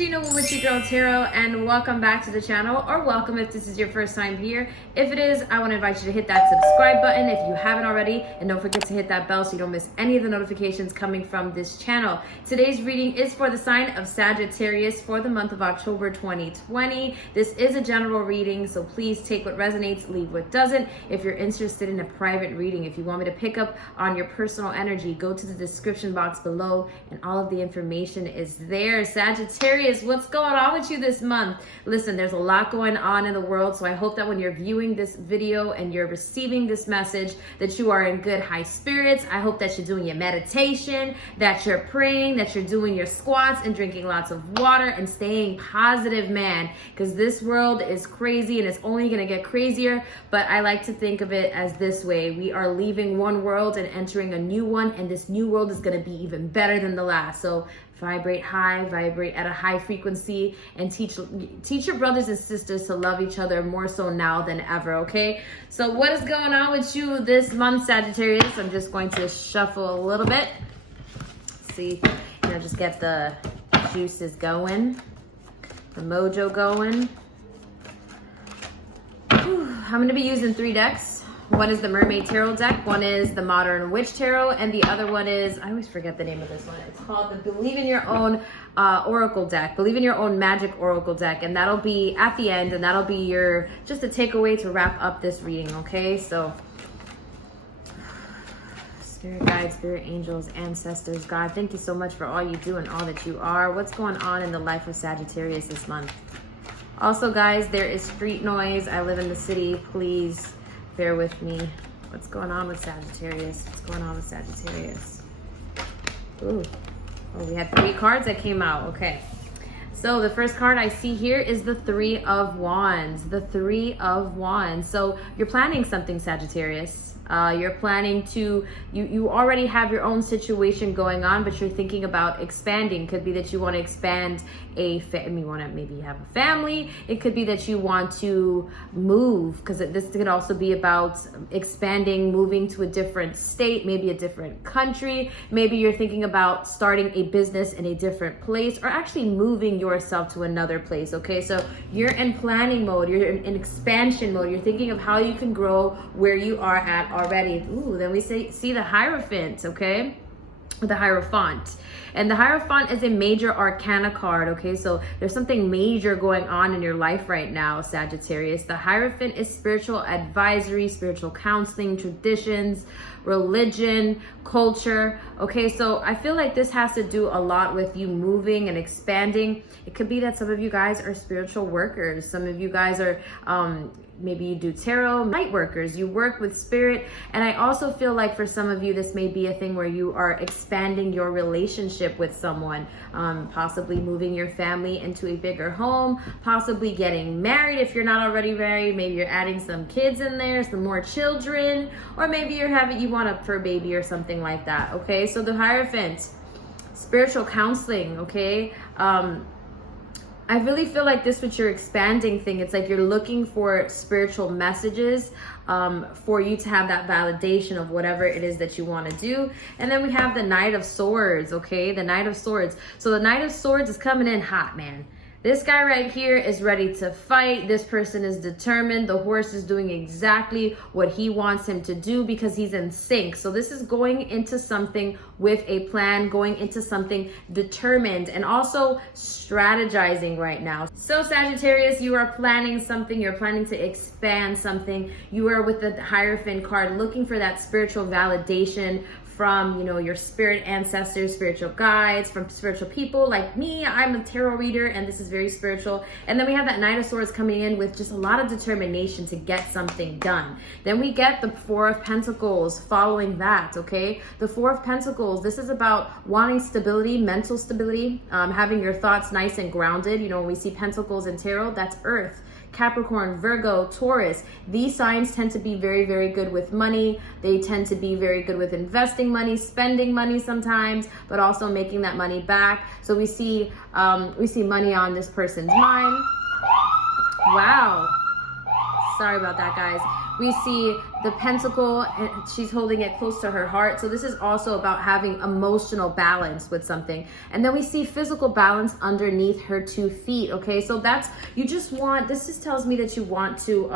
Gina with Witchy Girl Tarot, and welcome back to the channel, or welcome if this is your first time here. If it is, I want to invite you to hit that subscribe button if you haven't already, and don't forget to hit that bell so you don't miss any of the notifications coming from this channel. Today's reading is for the sign of Sagittarius for the month of October 2020. This is a general reading, so please take what resonates, leave what doesn't. If you're interested in a private reading, if you want me to pick up on your personal energy, go to the description box below and all of the information is there. Sagittarius, what's going on with you this month? Listen, there's a lot going on in the world, so I hope that when you're viewing this video and you're receiving this message, that you are in good high spirits. I hope that you're doing your meditation, that you're praying, that you're doing your squats and drinking lots of water and staying positive, man, because this world is crazy and it's only going to get crazier. But I like to think of it as this way: we are leaving one world and entering a new one, and this new world is going to be even better than the last. So vibrate high, vibrate at a high frequency, and teach your brothers and sisters to love each other more so now than ever, okay? So what is going on with you this month, Sagittarius? I'm just going to shuffle a little bit. See, just get the juices going, the mojo going. I'm going to be using 3 decks. One is the Mermaid Tarot deck, one is the Modern Witch Tarot, and the other one is, I always forget the name of this one. It's called the Believe in Your Own Oracle deck, Believe in Your Own Magic Oracle deck, and that'll be at the end, and that'll be your, just a takeaway to wrap up this reading, okay? So, Spirit guides, Spirit angels, ancestors, God, thank you so much for all you do and all that you are. What's going on in the life of Sagittarius this month? Also, guys, there is street noise. I live in the city. Please bear with me. What's going on with Sagittarius? What's going on with Sagittarius? Ooh. Oh, we had 3 cards that came out. Okay. So the first card I see here is the 3 of Wands. The 3 of Wands. So you're planning something, Sagittarius. You're planning to, you already have your own situation going on, but you're thinking about expanding. Could be that you want to expand you want to maybe have a family. It could be that you want to move, because this could also be about expanding, moving to a different state, maybe a different country. Maybe you're thinking about starting a business in a different place, or actually moving yourself to another place, okay? So you're in planning mode, you're in expansion mode. You're thinking of how you can grow where you are at already. Ooh, then we see the Hierophant, okay? The Hierophant. And the Hierophant is a major arcana card, okay? So there's something major going on in your life right now, Sagittarius. The Hierophant is spiritual advisory, spiritual counseling, traditions, religion, culture, okay? So I feel like this has to do a lot with you moving and expanding. It could be that some of you guys are spiritual workers. Some of you guys are, maybe you do tarot, light workers, you work with spirit. And I also feel like for some of you, this may be a thing where you are expanding your relationship with someone, possibly moving your family into a bigger home, possibly getting married if you're not already married. Maybe you're adding some kids in there, some more children, or maybe you want a fur baby or something like that, okay? So the Hierophant, spiritual counseling, okay? I really feel like this with your expanding thing, it's like you're looking for spiritual messages for you to have that validation of whatever it is that you want to do. And then we have the Knight of Swords, okay? The Knight of Swords. So the Knight of Swords is coming in hot, man. This guy right here is ready to fight. This person is determined. The horse is doing exactly what he wants him to do because he's in sync. So this is going into something with a plan, going into something determined, and also strategizing right now. So Sagittarius, you are planning something. You're planning to expand something. You are with the Hierophant card looking for that spiritual validation from, your spirit ancestors, spiritual guides, from spiritual people like me. I'm a tarot reader, and this is very spiritual. And then we have that Knight of Swords coming in with just a lot of determination to get something done. Then we get the 4 of Pentacles following that, okay? The 4 of Pentacles, this is about wanting stability, mental stability, having your thoughts nice and grounded. When we see Pentacles in tarot, that's Earth. Capricorn, Virgo, Taurus, these signs tend to be very, very good with money. They tend to be very good with investing money, spending money sometimes, but also making that money back. So we see money on this person's mind. Wow. Sorry about that, guys. We see the pentacle, and she's holding it close to her heart. So this is also about having emotional balance with something. And then we see physical balance underneath her 2 feet, okay? So that's, you just want, this just tells me that you want to,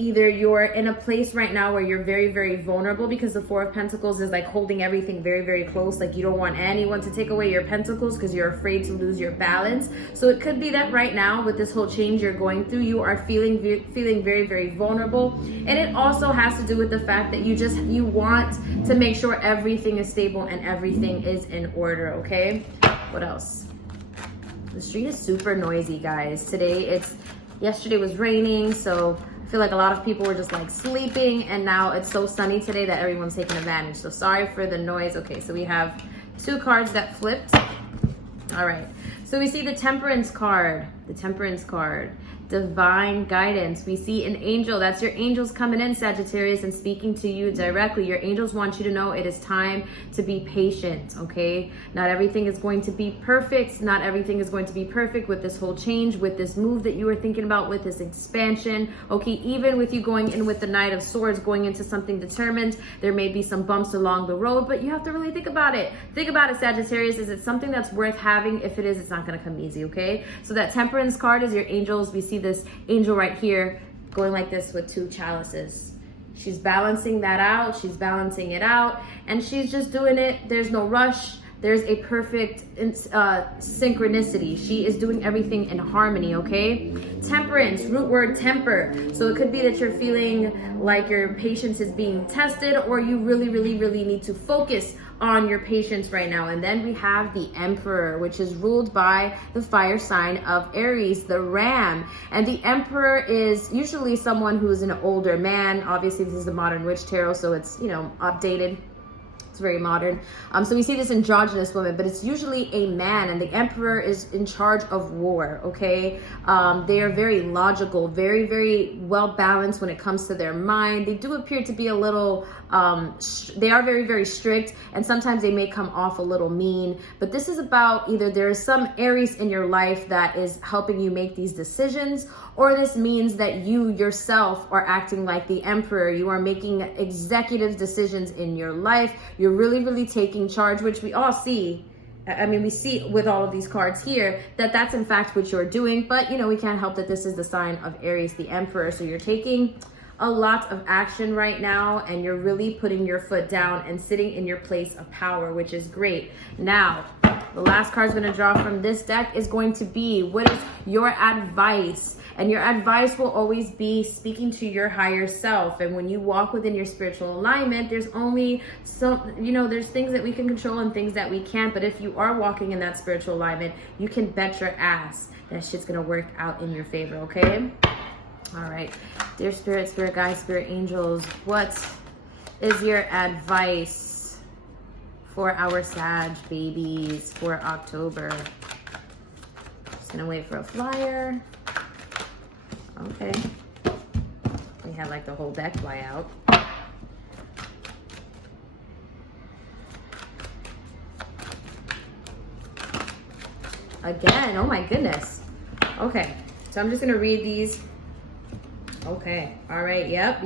either you're in a place right now where you're very, very vulnerable, because the 4 of Pentacles is like holding everything very, very close. Like you don't want anyone to take away your pentacles because you're afraid to lose your balance. So it could be that right now with this whole change you're going through, you are feeling very, very vulnerable. And it also has to do with the fact that you want to make sure everything is stable and everything is in order, okay? What else? The street is super noisy, guys. Yesterday was raining, so I feel like a lot of people were just like sleeping, and now it's so sunny today that everyone's taking advantage. So sorry for the noise. Okay, so we have 2 cards that flipped. All right, so we see the Temperance card, divine guidance. We see an angel. That's your angels coming in, Sagittarius, and speaking to you directly. Your angels want you to know it is time to be patient, okay? Not everything is going to be perfect. Not everything is going to be perfect with this whole change, with this move that you were thinking about, with this expansion, okay? Even with you going in with the Knight of Swords, going into something determined, there may be some bumps along the road, but you have to really think about it. Think about it, Sagittarius. Is it something that's worth having? If it is, it's not going to come easy, okay? So that Temperance card is your angels. We see this angel right here going like this with 2 chalices. She's balancing that out. She's balancing it out, and she's just doing it. There's no rush. There's a perfect synchronicity. She is doing everything in harmony, okay? Temperance, root word temper. So it could be that you're feeling like your patience is being tested, or you really, really, really need to focus on your patience right now. And then we have the Emperor, which is ruled by the fire sign of Aries, the Ram. And the Emperor is usually someone who is an older man. Obviously, this is the modern witch tarot, so it's, you know, updated. It's very modern. So we see this androgynous woman, but it's usually a man, and the Emperor is in charge of war, okay? They are very logical, very, very well balanced when it comes to their mind. They do appear to be a little, they are very, very strict, and sometimes they may come off a little mean, but this is about either there is some Aries in your life that is helping you make these decisions, or this means that you yourself are acting like the Emperor. You are making executive decisions in your life. You're really, really taking charge, which we all see. I mean, we see with all of these cards here that that's in fact what you're doing, but you know, we can't help that this is the sign of Aries, the Emperor. So you're taking a lot of action right now, and you're really putting your foot down and sitting in your place of power, which is great. Now, the last card's going to draw from this deck is going to be, what is your advice? And your advice will always be speaking to your higher self. And when you walk within your spiritual alignment, there's only some, you know, there's things that we can control and things that we can't. But if you are walking in that spiritual alignment, you can bet your ass that shit's going to work out in your favor, okay? All right. Dear Spirit, Spirit Guides, Spirit Angels, what is your advice for our Sag babies for October? Just going to wait for a flyer. Okay. We had like the whole deck fly out. Again, oh my goodness. Okay, so I'm just gonna read these. Okay, all right, yep.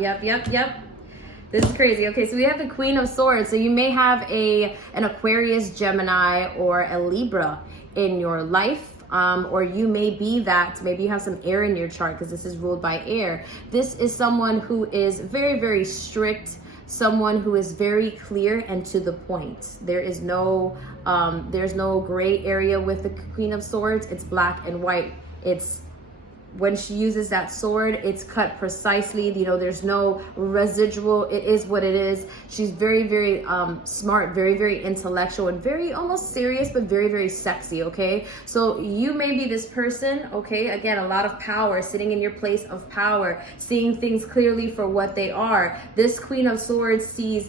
This is crazy. Okay, so we have the Queen of Swords. So you may have an Aquarius, Gemini, or a Libra in your life. Or you may be that, maybe you have some air in your chart because this is ruled by air. This is someone who is very, very strict, someone who is very clear and to the point. There's no gray area with the Queen of Swords. It's black and white. It's when she uses that sword, it's cut precisely. You know, there's no residual. It is what it is. She's very, very smart, very, very intellectual, and very almost serious, but very, very sexy, okay? So you may be this person, okay? Again, a lot of power, sitting in your place of power, seeing things clearly for what they are. This Queen of Swords sees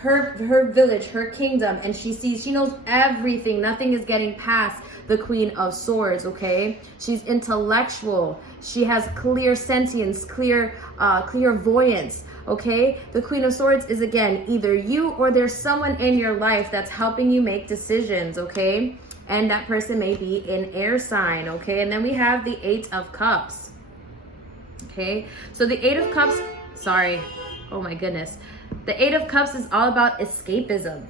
her village, her kingdom, and she knows everything. Nothing is getting past the Queen of Swords, okay? She's intellectual. She has clear sentience, clairvoyance, okay? The Queen of Swords is, again, either you or there's someone in your life that's helping you make decisions, okay? And that person may be an air sign, okay? And then we have the 8 of Cups. Okay, so the Eight of Cups, sorry, oh my goodness. The Eight of Cups is all about escapism.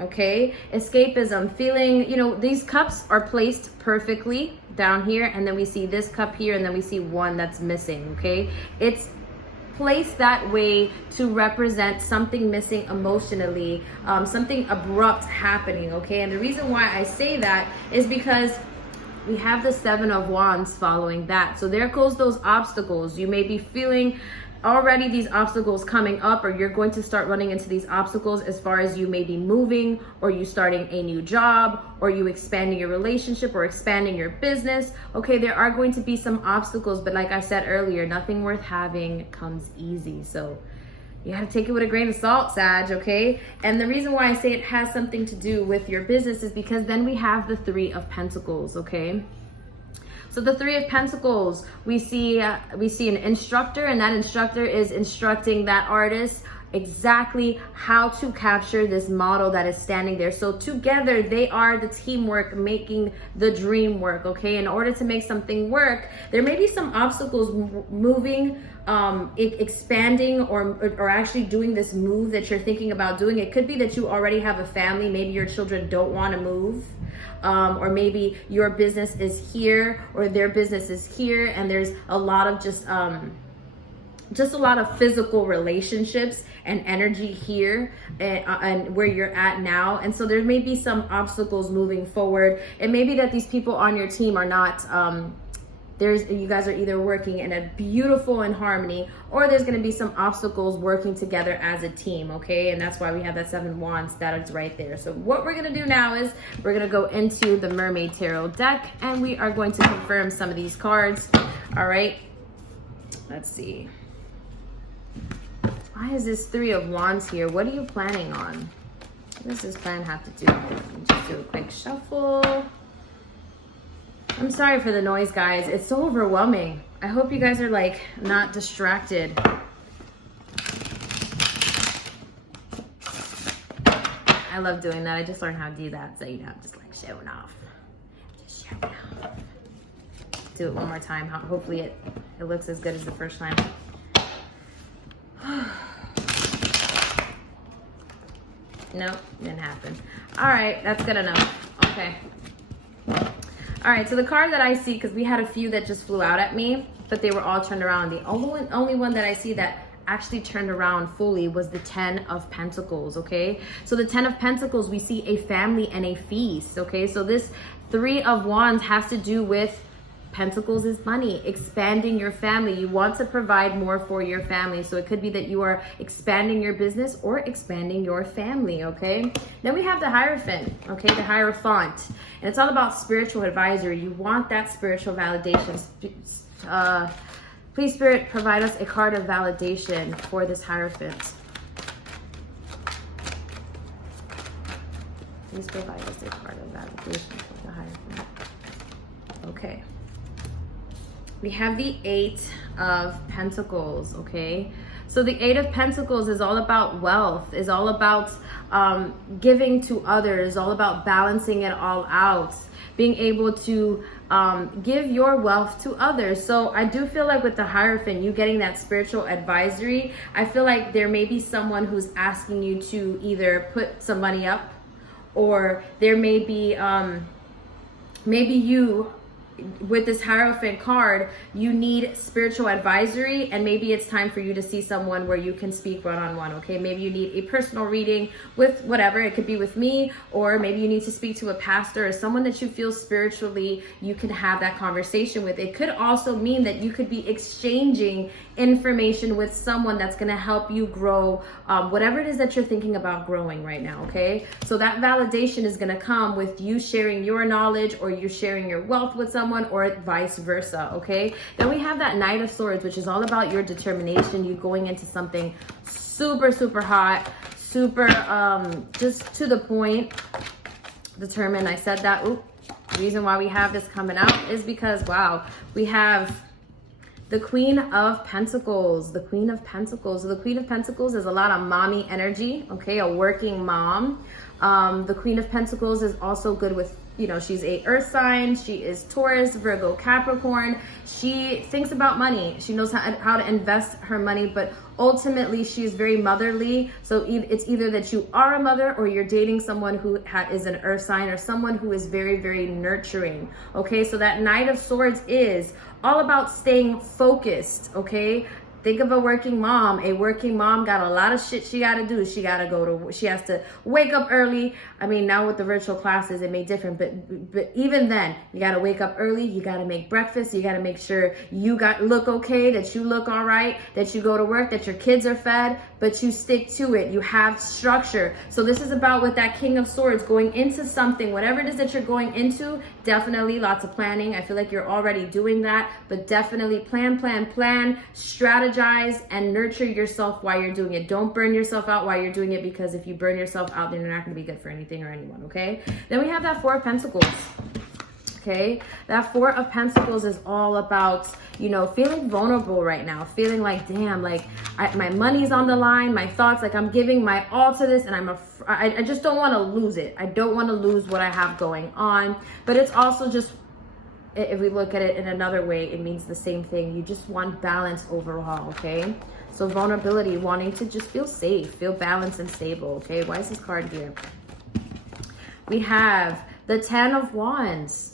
Okay, escapism, feeling, you know, these cups are placed perfectly down here, and then we see this cup here, and then we see one that's missing. Okay, it's placed that way to represent something missing emotionally, something abrupt happening. Okay, and the reason why I say that is because we have the Seven of Wands following that. So there goes those obstacles. You may be feeling already these obstacles coming up, or you're going to start running into these obstacles as far as you may be moving, or you starting a new job, or you expanding your relationship, or expanding your business. Okay, there are going to be some obstacles, but like I said earlier, nothing worth having comes easy. So you gotta take it with a grain of salt, Sag, okay? And the reason why I say it has something to do with your business is because then we have the Three of Pentacles, okay? So the Three of Pentacles, we see an instructor, and that instructor is instructing that artist exactly how to capture this model that is standing there. So together they are the teamwork making the dream work, okay? In order to make something work, there may be some obstacles moving, expanding, or actually doing this move that you're thinking about doing. It could be that you already have a family, maybe your children don't want to move. Or maybe your business is here, or their business is here, and there's a lot of just a lot of physical relationships and energy here and where you're at now. And so there may be some obstacles moving forward. It may be that these people on your team are not, you guys are either working in a beautiful in harmony, or there's going to be some obstacles working together as a team, okay? And that's why we have that Seven of Wands that is right there. So what we're going to do now is we're going to go into the Mermaid Tarot deck, and we are going to confirm some of these cards. All right, let's see. Why is this Three of Wands here? What are you planning on? What does this plan have to do? Just do a quick shuffle. I'm sorry for the noise, guys. It's so overwhelming. I hope you guys are like not distracted. I love doing that. I just learned how to do that. So, you know, just like showing off. Just showing off. Do it one more time. Hopefully it looks as good as the first time. Nope, didn't happen. All right, that's good enough. Okay. All right, so the card that I see, because we had a few that just flew out at me, but they were all turned around. The only one that I see that actually turned around fully was the Ten of Pentacles, okay? So the Ten of Pentacles, we see a family and a feast, okay? So this Three of Wands has to do with Pentacles is money, expanding your family. You want to provide more for your family. So it could be that you are expanding your business or expanding your family, okay? Then we have the Hierophant, okay? The Hierophant. And it's all about spiritual advisory. You want that spiritual validation. Please, Spirit, provide us a card of validation for this Hierophant. Please provide us a card of validation for the Hierophant. Okay. We have the Eight of Pentacles, okay? So the Eight of Pentacles is all about wealth, is all about giving to others, all about balancing it all out, being able to give your wealth to others. So I do feel like with the Hierophant, you getting that spiritual advisory, I feel like there may be someone who's asking you to either put some money up, or there may be, maybe you, with this Hierophant card, you need spiritual advisory, and maybe it's time for you to see someone where you can speak one-on-one, okay? Maybe you need a personal reading with whatever. It could be with me, or maybe you need to speak to a pastor or someone that you feel spiritually you can have that conversation with. It could also mean that you could be exchanging information with someone that's going to help you grow whatever it is that you're thinking about growing right now, okay? So that validation is going to come with you sharing your knowledge, or you sharing your wealth with someone, or vice versa, okay? Then we have that Knight of Swords, which is all about your determination, you going into something super, super hot, super just to the point, determined. I said that. Ooh, the reason why we have this coming out is because, wow, we have the Queen of Pentacles, the Queen of Pentacles. So the Queen of Pentacles is a lot of mommy energy, okay? A working mom. The Queen of Pentacles is also good with you know, she's a earth sign. She is Taurus, Virgo, Capricorn. She thinks about money. She knows how to invest her money, but ultimately she is very motherly. So it's either that you are a mother or you're dating someone who is an earth sign, or someone who is very, very nurturing. Okay, so that Knight of Swords is all about staying focused. Okay, think of a working mom. A working mom got a lot of shit she got to do. She has to wake up early. I mean, now with the virtual classes, it may differ, but even then, you got to wake up early. You got to make breakfast. You got to make sure you look okay, that you look all right, that you go to work, that your kids are fed, but you stick to it. You have structure. So this is about, with that King of Swords, going into something, whatever it is that you're going into, definitely lots of planning. I feel like you're already doing that, but definitely plan, strategize, and nurture yourself while you're doing it. Don't burn yourself out while you're doing it, because if you burn yourself out, then you're not going to be good for anything or anyone, okay? Then we have that Four of Pentacles. Okay, that Four of Pentacles is all about, you know, feeling vulnerable right now, feeling like, damn, like my money's on the line, my thoughts, like I'm giving my all to this, and I just don't want to lose it. I don't want to lose what I have going on. But it's also just, if we look at it in another way, it means the same thing. You just want balance overall, okay? So vulnerability, wanting to just feel safe, feel balanced and stable, okay? Why is this card here? We have the Ten of Wands.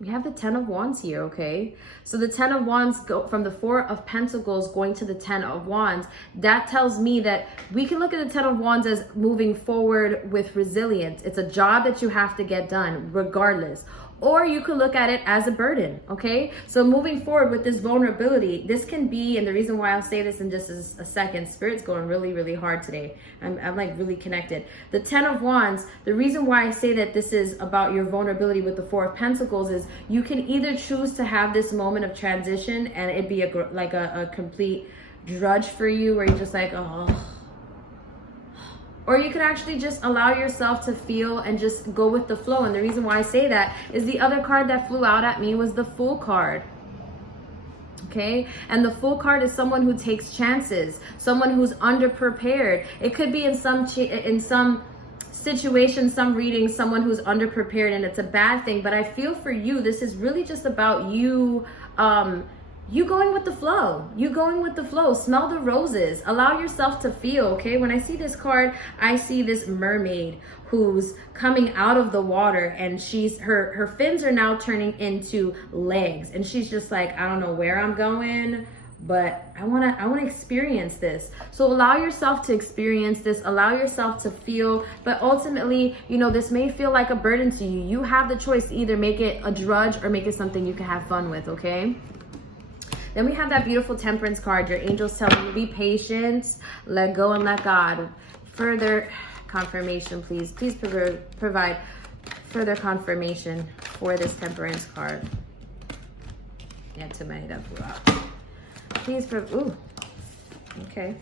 We have the Ten of Wands here, okay? So the Ten of Wands go from the Four of Pentacles going to the Ten of Wands. That tells me that we can look at the Ten of Wands as moving forward with resilience. It's a job that you have to get done regardless. Or you could look at it as a burden, okay? So moving forward with this vulnerability, this can be, and the reason why I'll say this in just a second, Spirit's going really, really hard today. I'm like really connected. The Ten of Wands, the reason why I say that this is about your vulnerability with the Four of Pentacles is you can either choose to have this moment of transition and it be a complete drudge for you, where you're just like, oh. Or you could actually just allow yourself to feel and just go with the flow. And the reason why I say that is the other card that flew out at me was the Fool card. Okay, and the Fool card is someone who takes chances, someone who's underprepared. It could be in some situation, some reading, someone who's underprepared, and it's a bad thing. But I feel for you, this is really just about you. You going with the flow. You going with the flow. Smell the roses. Allow yourself to feel, okay? When I see this card, I see this mermaid who's coming out of the water, and her fins are now turning into legs. And she's just like, I don't know where I'm going, but I wanna experience this. So allow yourself to experience this, allow yourself to feel, but ultimately, you know, this may feel like a burden to you. You have the choice to either make it a drudge or make it something you can have fun with, okay? Then we have that beautiful Temperance card. Your angels tell you to be patient, let go, and let God. Further confirmation, please. Please provide further confirmation for this Temperance card. Yeah, to my that flew out. Please, ooh, okay.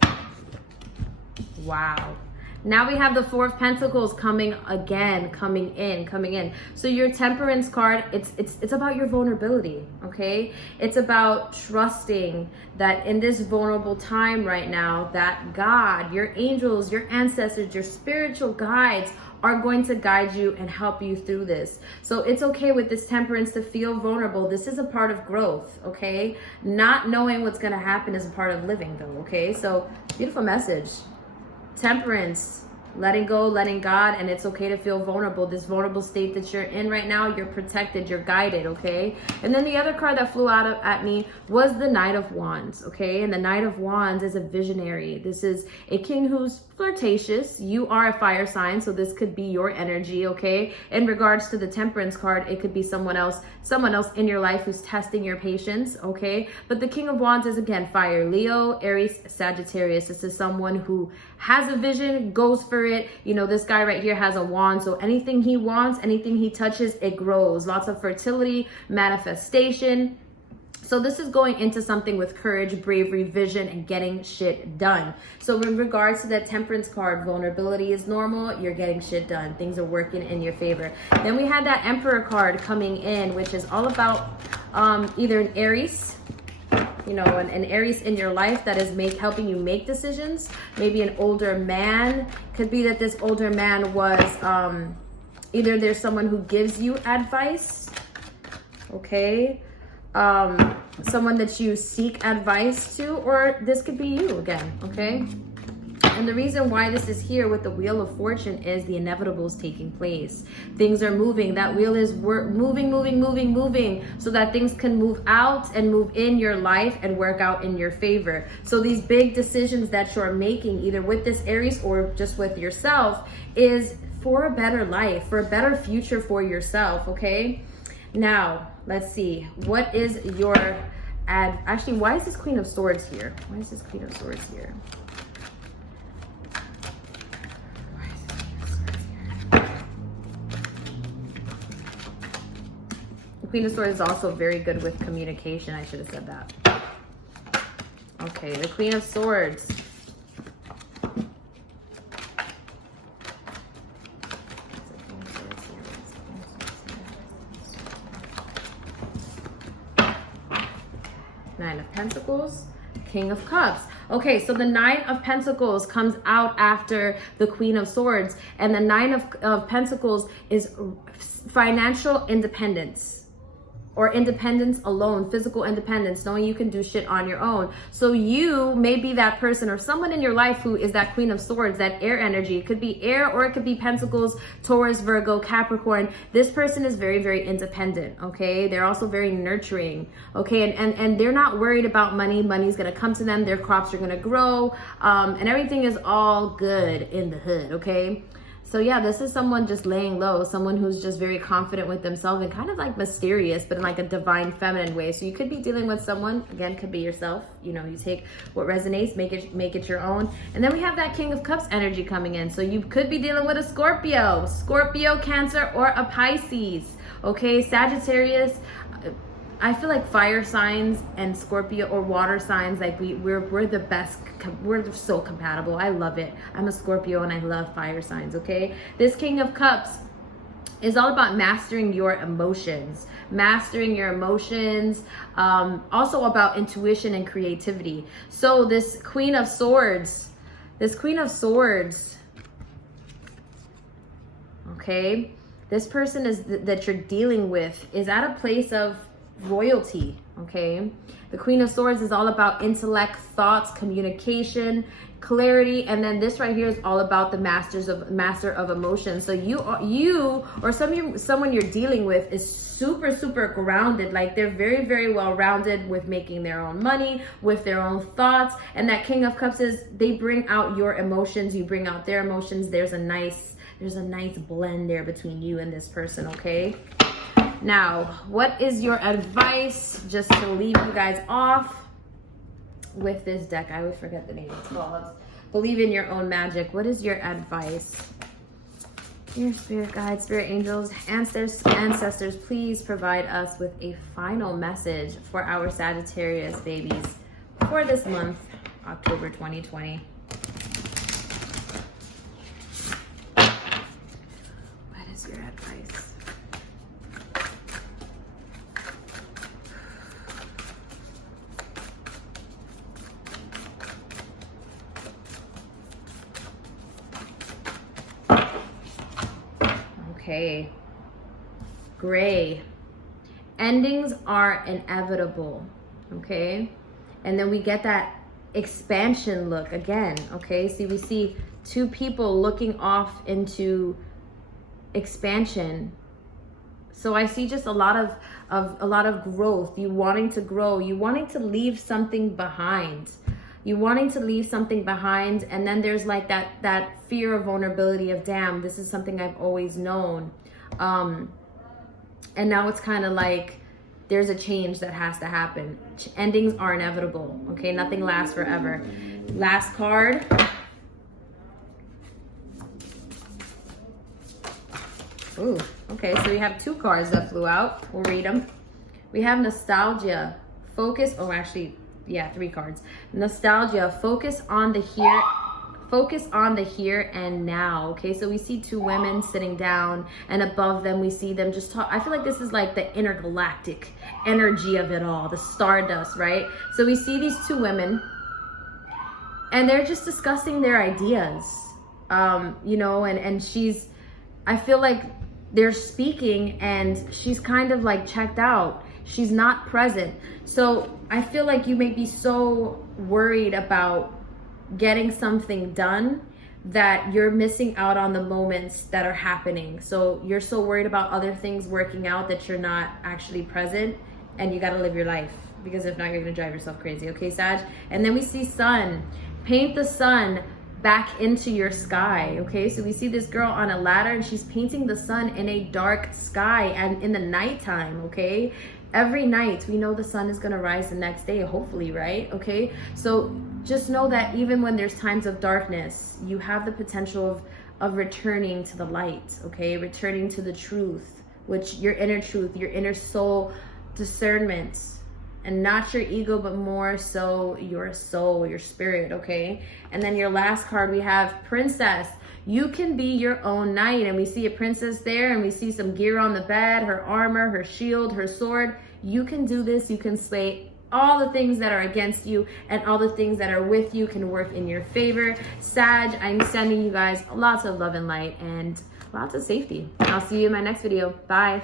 Wow. Now we have the Four of Pentacles coming in. So your Temperance card, it's about your vulnerability, okay? It's about trusting that in this vulnerable time right now, that God, your angels, your ancestors, your spiritual guides are going to guide you and help you through this. So it's okay with this Temperance to feel vulnerable. This is a part of growth, okay? Not knowing what's gonna happen is a part of living though, okay? So beautiful message. Temperance, letting go, letting God, and it's okay to feel vulnerable. This vulnerable state that you're in right now, you're protected, you're guided, okay? And then the other card that flew out at me was the Knight of Wands, okay? And the Knight of Wands is a visionary. This is a king who's flirtatious. You are a fire sign, so this could be your energy, okay? In regards to the Temperance card, it could be someone else in your life who's testing your patience, okay? But the King of Wands is, again, fire. Leo, Aries, Sagittarius. This is someone who has a vision, goes for it. You know, this guy right here has a wand, so anything he wants, anything he touches, it grows. Lots of fertility, manifestation. So this is going into something with courage, bravery, vision, and getting shit done. So in regards to that Temperance card, vulnerability is normal. You're getting shit done. Things are working in your favor. Then we had that Emperor card coming in, which is all about either an Aries, you know, an Aries in your life that is helping you make decisions. Maybe an older man. Could be that this older man was Either there's someone who gives you advice, okay? Someone that you seek advice to, or this could be you again, okay? And the reason why this is here with the Wheel of Fortune is the inevitable is taking place. Things are moving. That wheel is moving, so that things can move out and move in your life and work out in your favor. So these big decisions that you're making, either with this Aries or just with yourself, is for a better life, for a better future for yourself, okay? Now, let's see. What is your actually, why is this Queen of Swords here? Why is this Queen of Swords here? Queen of Swords is also very good with communication. I should have said that. Okay, the Queen of Swords. Nine of Pentacles, King of Cups. Okay, so the Nine of Pentacles comes out after the Queen of Swords, and the Nine of Pentacles is financial independence. Or independence alone, physical independence, knowing you can do shit on your own. So you may be that person or someone in your life who is that Queen of Swords, that air energy. It could be air or it could be Pentacles, Taurus, Virgo, Capricorn. This person is very, very independent, okay? They're also very nurturing, okay? And they're not worried about money. Money's gonna come to them. Their crops are gonna grow, and everything is all good in the hood, okay? So yeah, this is someone just laying low, someone who's just very confident with themselves and kind of like mysterious, but in like a divine feminine way. So you could be dealing with someone, again, could be yourself. You know, you take what resonates, make it your own. And then we have that King of Cups energy coming in. So you could be dealing with a Scorpio, Cancer, or a Pisces. Okay, Sagittarius. I feel like fire signs and Scorpio or water signs, like we're the best. We're so compatible. I love it. I'm a Scorpio and I love fire signs, okay? This King of Cups is all about mastering your emotions. Also about intuition and creativity. So this Queen of Swords, okay? This person that you're dealing with is at a place of royalty, okay? The Queen of Swords is all about intellect, thoughts, communication, clarity, and then this right here is all about the master of emotions. So you or someone you're dealing with is super, super grounded. Like they're very, very well rounded with making their own money, with their own thoughts. And that King of Cups is they bring out your emotions, you bring out their emotions. There's a nice blend there between you and this person, okay? Now, what is your advice, just to leave you guys off with this deck? I always forget the name. It's called Believe in Your Own Magic. What is your advice? Dear spirit guides, spirit angels, ancestors, please provide us with a final message for our Sagittarius babies for this month, October 2020. What is your advice? Okay, gray. Endings are inevitable, okay? And then we get that expansion look again, okay? See, we see two people looking off into expansion. So I see just a lot of growth, you wanting to grow, you wanting to leave something behind. And then there's like that fear of vulnerability of, damn, this is something I've always known. And now it's kind of like there's a change that has to happen. Endings are inevitable, okay? Nothing lasts forever. Last card. Ooh, okay, so we have two cards that flew out. We'll read them. We have Nostalgia, Focus, oh, actually, yeah, 3 cards. Nostalgia, focus on the here and now. Okay, so we see 2 women sitting down, and above them we see them just talk. I feel like this is like the intergalactic energy of it all, the stardust, right? So we see these 2 women, and they're just discussing their ideas, you know, and I feel like they're speaking and she's kind of like checked out. She's not present. So I feel like you may be so worried about getting something done that you're missing out on the moments that are happening. So you're so worried about other things working out that you're not actually present, and you got to live your life, because if not, you're going to drive yourself crazy. Okay, Sag? And then we see sun. Paint the sun back into your sky. Okay, so we see this girl on a ladder and she's painting the sun in a dark sky and in the nighttime. Okay, every night we know the sun is going to rise the next day, hopefully, right? Okay, so just know that even when there's times of darkness, you have the potential of returning to the light. Okay, returning to the truth, which your inner truth, your inner soul discernment, and not your ego, but more so your soul, your spirit. Okay, and then your last card, we have Princess. You can be your own knight, and we see a princess there, and we see some gear on the bed, her armor, her shield, her sword. You can do this. You can slay all the things that are against you, and all the things that are with you can work in your favor. Sag, I'm sending you guys lots of love and light and lots of safety. I'll see you in my next video. Bye.